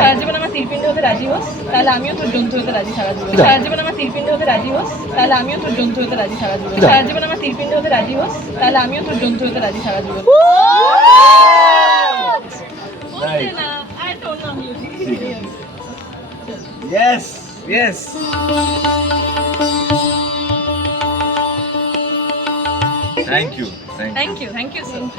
সারা জীবন আমার তীরপিণ্ড হতে রাজি হোস, তাহলে আমিও তোর জন্তু হতে রাজি সারা জীবন। সারা জীবন আমার তীরপিণ্ড হতে রাজি হোস, তাহলে আমিও তোর জন্তু হতে রাজি সারা জীবন। সারা জীবন আমার তীরপিণ্ড হতে রাজি হোস, তাহলে আমিও তোর জন্তু হতে রাজি সারা জীবন। Yes, yes. Thank you. Thank you so much.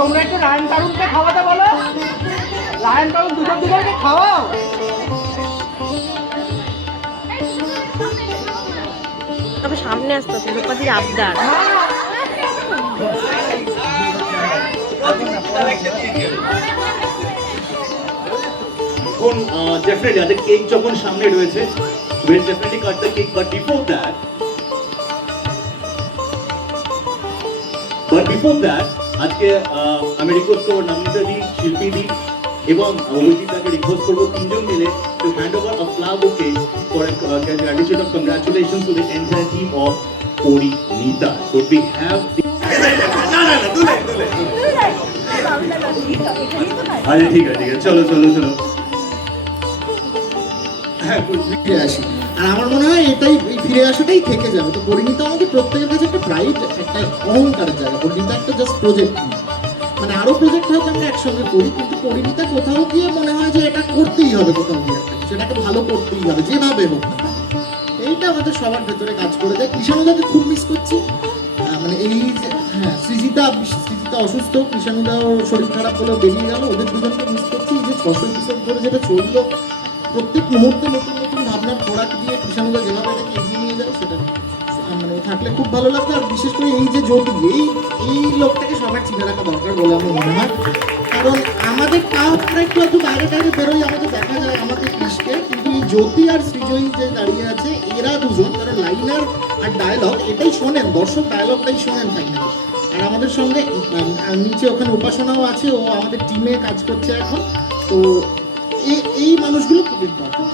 তোমরা একটু রায়ন তারুণকে খাওয়াতে বলো, রায়ন তারুণ দুজনকে খাওয়াও। তবে সামনে আসতে হবে লোকাদির আবদার। Definitely, the cake যখন সামনে রয়েছে, we'll definitely cut the cake. But before that, আজকে আমি রিকোয়েস্ট করবো নমিতা দি, শিল্পী দি এবং অভিজিৎদাকে রিকোয়েস্ট করবো তিনজন মিলে to hand over a flower bouquet for a gratitude of congratulations to the entire team of Porinita. So we have the আরে ঠিক আছে চলো হ্যাঁ ফিরে আসি। আর আমার মনে হয় এটাই ফিরে আসাটাই থেকে যাবে। তো পরিণীতা আমাদের প্রত্যেকের কাছে একটা প্রাইড, একটা অহংকারের জায়গা। পরিণীতা একটা জাস্ট প্রজেক্ট, মানে আরো প্রজেক্ট হয়তো আমরা একসঙ্গে করি, কিন্তু পরিণীতা কোথাও গিয়ে মনে হয় যে এটা করতেই হবে, কোথাও গিয়ে একটা সেটাকে ভালো করতেই হবে যেভাবে হোক না। এইটা আমাদের সবার ভেতরে কাজ করে দেয়। কৃষাণুদাকে খুব মিস করছি, মানে এই যে হ্যাঁ সৃজিতা অসুস্থ, কৃষাণুদাও শরীর খারাপ হলেও বেরিয়ে গেল, ওদের দুজনকে মিস করছি। এই যে 600 এপিসোড ধরে যেটা চললো, প্রত্যেক মুহূর্তে নতুন নতুন ভাবনার খোরাক দিয়ে কৃষাণুদা যেভাবে এটাকে এগিয়ে নিয়ে যায় সেটা মানে থাকলে খুব ভালো লাগতো। আর বিশেষ করে এই যে জ্যোতি, এই লোকটাকে সবার চিনে রাখা দরকার বলে আমার মনে হয়। কারণ আমাদের আমরা একটু বাইরে বেরোই, আমাদের দেখা যায় আমাদের কৃষকে, কিন্তু এই জ্যোতি আর সৃজয়ী যে দাঁড়িয়ে আছে এরা দুজন, তারা লাইনার আর ডায়লগ এটাই শোনেন, দর্শক ডায়লগটাই শোনেন ফাইনালি। আর আমাদের সঙ্গে নিচে ওখানে উপাসনাও আছে, ও আমাদের টিমে কাজ করছে এখন। তো এই মানুষগুলো খুব ইম্পর্টেন্ট।